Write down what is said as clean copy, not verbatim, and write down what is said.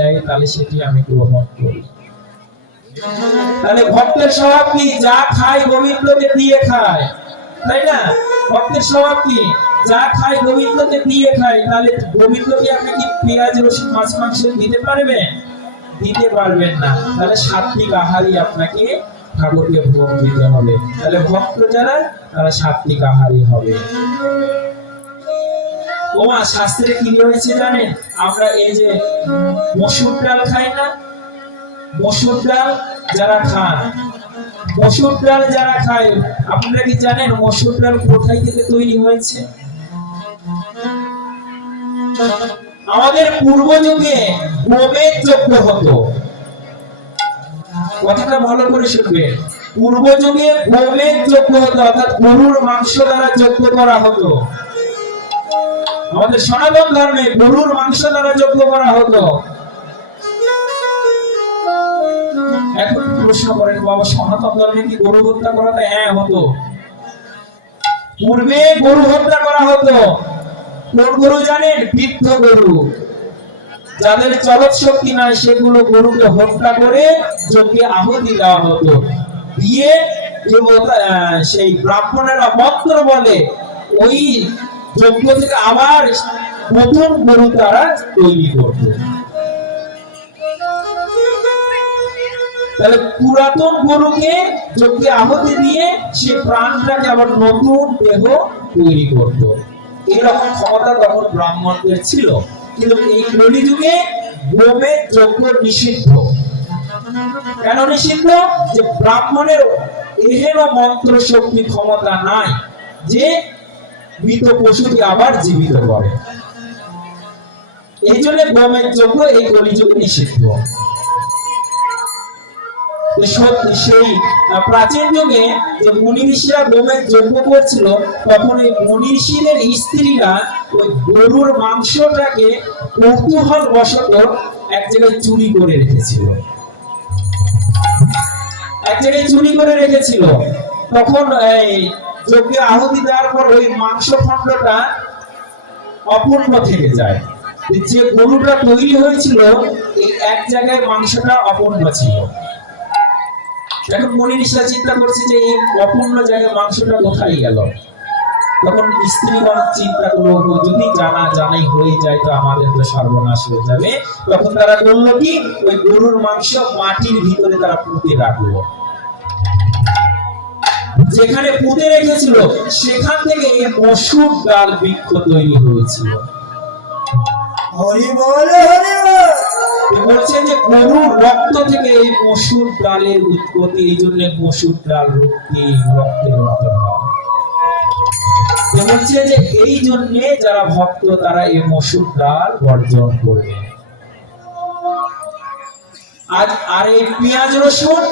দেয় তাহলে সেটি আমি গ্রহণ করি। তাহলে ভক্তের স্বভাব কি? যা খায় গোবিন্দকে দিয়ে খায়, তাই না? ভক্তের স্বভাব কি? যা খায় গোবিন্দকে দিয়ে খায়। তাহলে গোবিন্দকে আপনি কি পেঁয়াজ রসুন মাছ মাংস দিতে পারবেন? দিতে পারবেন না। তাহলে সাত্বিক আহারই আপনাকে ঠাকুরকে ভোগ দিতে হবে। তাহলে ভক্ত যারা তারা সাত্বিক আহারই হবে। ওমা শাস্ত্রে কি রয়েছে জানেন? আমরা এই যে মসুর ডাল খাই না, মসুর ডাল যারা খান, মসুর ডাল যারা খায়, আপনারা কি জানেন মসুর ডাল কোথায় থেকে তৈরি হয়েছে? আমাদের পূর্ব যুগে গোমেদ যজ্ঞ হতো। কথাটা ভালো করে শুনবেন। পূর্ব যুগে গোমেদ যজ্ঞ হতো, অর্থাৎ গরুর মাংস দ্বারা যজ্ঞ করা হতো। আমাদের সনাতন ধর্মে গরুর মাংস দ্বারা যজ্ঞ করা হতো। এখন প্রশ্ন করেন, বাবা সনাতন ধর্মে কি গরু হত্যা করা? হ্যাঁ হতো। পূর্বে গরু হত্যা করা হতো। কোন গরু জানেন? বৃদ্ধ গরু, যাদের চলৎ শক্তি নাই, সেগুলো গরুকে হত্যা করে যজ্ঞে আহুতি দেওয়া হতো। দিয়ে সেই ব্রাহ্মণেরা মন্ত্র বলে ওই যজ্ঞ থেকে আবার প্রথম গরু তারা তৈরি করত। তাহলে পুরাতন গরুকে যজ্ঞে আহুতি দিয়ে সে প্রাণটাকে আবার নতুন দেহ তৈরি করত। এরকম ক্ষমতা তখন ব্রাহ্মণদের ছিল। কিন্তু এই কলিযুগে গোমেদ যজ্ঞ নিষিদ্ধ। কেন নিষিদ্ধ? যে ব্রাহ্মণের এহেন মন্ত্র শক্তি ক্ষমতা নাই যে মৃত পশুকে আবার জীবিত করে। এই জন্য গোমেদ যজ্ঞ এই কলিযুগে নিষিদ্ধ। সেই প্রাচীন যুগে যে মুনি ঋষিরা গোমেদ যজ্ঞ করছিল, তখন এই মুনি ঋষিদের স্ত্রীরা ওই গরুর মাংসটাকে কৌতূহল বশত এক জায়গায় চুরি করে রেখেছিল। এক জায়গায় চুরি করে রেখেছিল। তখন এই যজ্ঞে আহুতি দেওয়ার পর ওই মাংস খণ্ডটা অপূর্ণ থেকে যায়। যে গরুটা তৈরি হয়েছিল এই এক জায়গায় মাংসটা অপূর্ণ ছিল। এখন মুনি ঋষিরা চিন্তা করছে যে এই অপূর্ণ জায়গায় মাংসটা কোথায় গেল। তখন স্ত্রীগণ চিন্তা করলো, যদি জানাই হয়ে যায় তো আমাদের তো সর্বনাশ হয়ে যাবে। তখন তারা বললো কি, ওই গরুর মাংস মাটির ভিতরে তারা পুঁতে রাখলো। যেখানে পুঁতে রেখেছিল সেখান থেকে এই মসুর ডাল বৃক্ষ তৈরি হয়েছিল। বলছেন যে গরুর রক্ত থেকে এই মসুর ডালের উৎপত্তি, এই জন্য মসুর ডাল রক্তের মতন হয়। বলছে যে এই জন্য যারা ভক্ত তারা এই মসুর ডাল বর্জন করবে। আর এই পেঁয়াজ রসুন